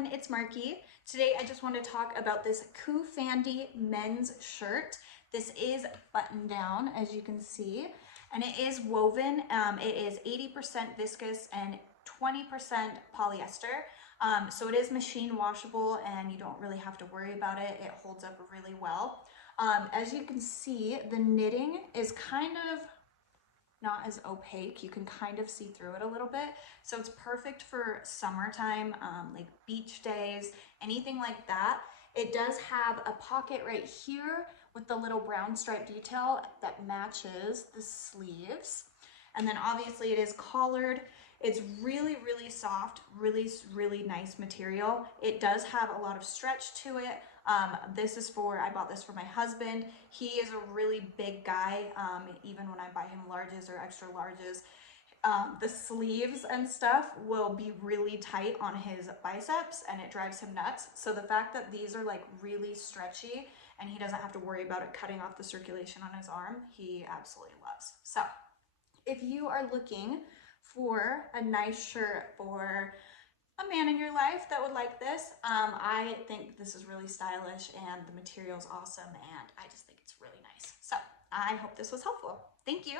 everyone, it's Marky. Today I just want to talk about this COOFANDY men's shirt. This is button down, as you can see, and it is woven. It is 80% viscose and 20% polyester. So it is machine washable and you don't really have to worry about it. It holds up really well. As you can see, the knitting is kind of not as opaque. You can kind of see through it a little bit. So it's perfect for summertime, like beach days, anything like that. It does have a pocket right here with the little brown stripe detail that matches the sleeves. And then obviously it is collared. It's really, really soft, really nice material. It does have a lot of stretch to it. I bought this for my husband. He is a really big guy, even when I buy him larges or extra larges. The sleeves and stuff will be really tight on his biceps and it drives him nuts. So the fact that these are like really stretchy and he doesn't have to worry about it cutting off the circulation on his arm, he absolutely loves. So if you are looking for a nice shirt for a man in your life that would like this, I think this is really stylish and the material is awesome and I just think it's really nice. So I hope this was helpful. Thank you.